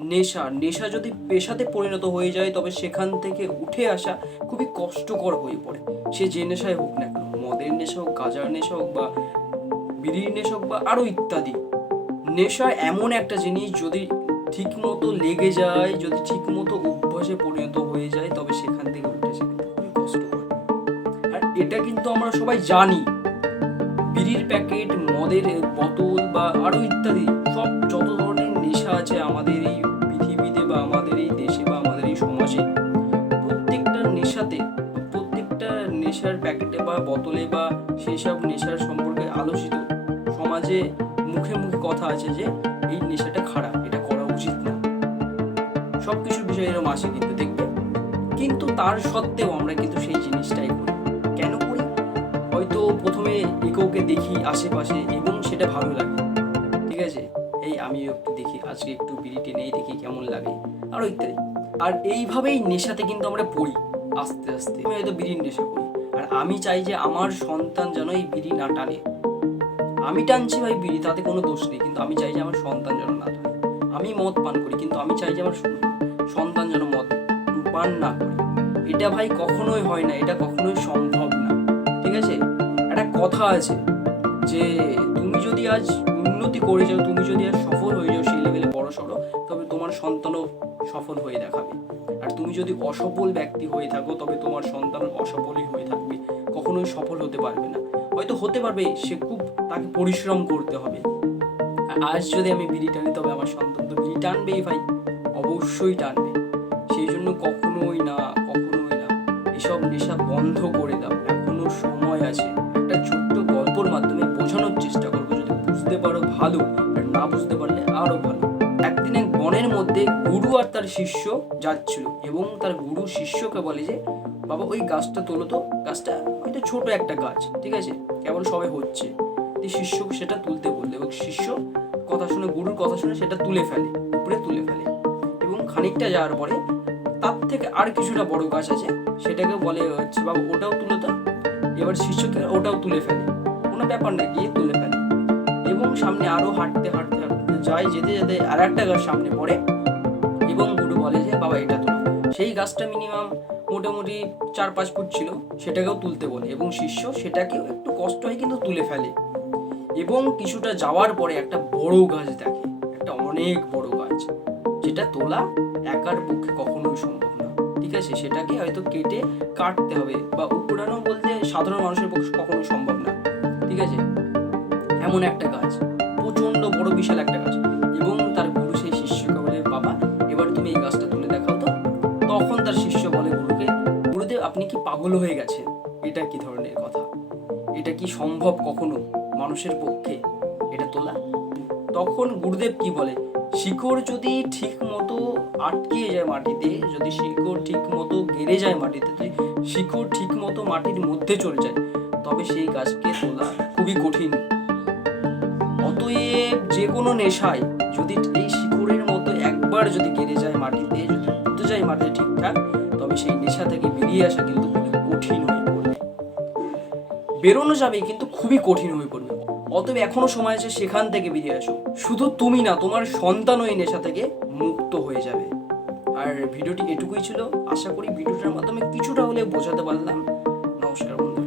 নেশা যদি পেশাতে পরিণত হয়ে যায়, তবে সেখান থেকে উঠে আসা খুবই কষ্টকর হয়ে পড়ে। সে যে নেশায় হোক না কেন, মদের নেশা হোক, গাঁজার নেশা হোক, বা বিড়ির নেশা হোক, বা আরও ইত্যাদি। নেশা এমন একটা জিনিস, যদি ঠিক মতো লেগে যায়, যদি ঠিক মতো অভ্যাসে পরিণত হয়ে যায়, তবে সেখান থেকে উঠে আসা কিন্তু খুবই কষ্টকর। আর এটা কিন্তু আমরা সবাই জানি। বিড়ির প্যাকেট, মদের বোতল, বা আরও ইত্যাদি সব যত ধরনের নেশা আছে আমাদের এই পৃথিবীতে, বা আমাদের এই দেশে, বা আমাদের এই সমাজে, প্রত্যেকটা নেশাতে, প্রত্যেকটা নেশার প্যাকেটে বা বোতলে, বা সেসব নেশার সম্পর্কে আলোচিত সমাজে মুখে মুখে কথা আছে যে এই নেশাটা খারাপ, এটা করা উচিত না। সব কিছুর বিষয়ে এরকম আসে কিন্তু দেখবে। কিন্তু তার সত্ত্বেও আমরা কিন্তু সেই জিনিসটাই করি। কেন করি? হয়তো প্রথমে একে দেখি আশেপাশে এবং সেটা ভালো লাগে, ঠিক আছে, এই আমিও একটু দেখি, আজকে একটু বিড়ি টেনেই দেখি কেমন লাগে, আরও ইত্যাদি। আর এইভাবেই নেশাতে কিন্তু আমরা পড়ি আস্তে আস্তে। আমি হয়তো বিড়ির নেশা করি, আর আমি চাই যে আমার সন্তান যেন এই বিড়ি না টানে। আমি টানছি ভাই বিড়ি, তাতে কোনো দোষ নেই, কিন্তু আমি চাই যে আমার সন্তান যেন না টানে। আমি মদ পান করি, কিন্তু আমি চাই যে আমার সন্তান যেন মদ পান না করে। এটা ভাই কখনোই হয় না, এটা কখনোই সম্ভব না, ঠিক আছে। একটা কথা আছে যে তুমি যদি আজ উন্নতি করে যাও, তুমি যদি আজ সফল হয়ে যাও সেই লেভেলে বড় সড়ো, তবে তোমার সন্তানও সফল হয়ে দেখাবে। আর তুমি যদি অসফল ব্যক্তি হয়ে থাকো, তবে তোমার সন্তান অসফলই হয়ে থাকবে, কখনোই সফল হতে পারবে না। হয়তো হতে পারবে, সে খুব তাকে পরিশ্রম করতে হবে। আজ যদি আমি বিড়ি টানি, তবে আমার সন্তান তো বিড়ি টানবেই ভাই, অবশ্যই টানবে। সেই জন্য কখনোই না, কখনোই না, এসব নেশা বন্ধ করে দাও, এখনো সময় আছে। একটা ছোট্ট গল্পর মাধ্যমে বোঝানোর চেষ্টা করবো, যদি বুঝতে পারো ভালো, আর না বুঝতে পারলে আরো ভালো। একদিন এক বনের মধ্যে গুরু আর তার শিষ্য যাচ্ছিল, এবং তার গুরু শিষ্যকে বলে যে বাবা ওই গাছটা তোলো তো, গাছটা হয়তো ছোট একটা গাছ, ঠিক আছে, কেবল সবে হচ্ছে। শিষ্যকে সেটা তুলতে বললো, এবং শিষ্য কথা শুনে, গুরুর কথা শুনে সেটা তুলে ফেলে, উপরে তুলে ফেলে। এবং খানিকটা যাওয়ার পরে তার থেকে আর কিছুটা বড় গাছ আছে, সেটাকে বলে হচ্ছে বাবা ওটাও তুলে তো। এবার শিষ্যকে ওটাও তুলে ফেলে, কোনো ব্যাপার না, গিয়ে তুলে ফেলে। এবং সামনে আরো হাঁটতে হাঁটতে হাঁটতে যায়, যেতে যেতে আর একটা গাছ সামনে পড়ে, এবং গুরু বলে যে বাবা এটা তোলো। সেই গাছটা মিনিমাম মোটামুটি 4-5 ফুট ছিল, সেটাকেও তুলতে বলে, এবং শিষ্য সেটাকেও একটু কষ্ট হয় কিন্তু তুলে ফেলে। এবং কিছুটা যাওয়ার পরে একটা বড় গাছ দেখে, একটা অনেক বড় গাছ, যেটা তোলা একার পক্ষে কখনোই সম্ভব না, ঠিক আছে। সেটাকে হয়তো কেটে কাটতে হবে, বা উপড়ানো বলতে সাধারণ মানুষের পক্ষে কখনোই সম্ভব না, ঠিক আছে। এমন একটা গাছ, প্রচন্ড বড় বিশাল একটা গাছ। এবং তার গুরু সেই শিষ্যকে বলে বাবা এবার তুমি এই গাছটা তুলে দেখাও তো। তখন তার শিষ্য বলে গুরুকে, গুরুদেব আপনি কি পাগল হয়ে গেছেন? এটা কি ধরনের কথা? এটা কি সম্ভব কখনো মানুষের পক্ষে এটা তোলা? তখন গুরুদেব কি বলে, শিকড় যদি ঠিক মতো আটকে যায় মাটিতে, যদি শিকড় ঠিক মতো গেড়ে যায় মাটিতে, যদি শিকড় ঠিক মতো মাটির মধ্যে চলে যায়, তবে সেই গাছকে তোলা খুবই কঠিন। অতএব যে কোনো নেশায় যদি এই শিকড়ের মতো একবার যদি গেড়ে যায় মাটিতে, যদি পুঁতে যায় মাটিতে ঠিকঠাক, তবে সেই নেশা থেকে বেরিয়ে আসা কিন্তু খুবই কঠিন হয়ে পড়বে। বেরোনো যাবে, কিন্তু খুবই কঠিন হয়ে পড়বে। অতএব এখনো সময় আছে, সেখান থেকে বেরিয়ে আসো। শুধু তুমি না, তোমার সন্তানও এই নেশা থেকে মুক্ত হয়ে যাবে। আর ভিডিওটি এটুকুই ছিল, আশা করি ভিডিওটার মাধ্যমে কিছুটা হলেও বোঝাতে পারলাম। নমস্কার বন্ধু।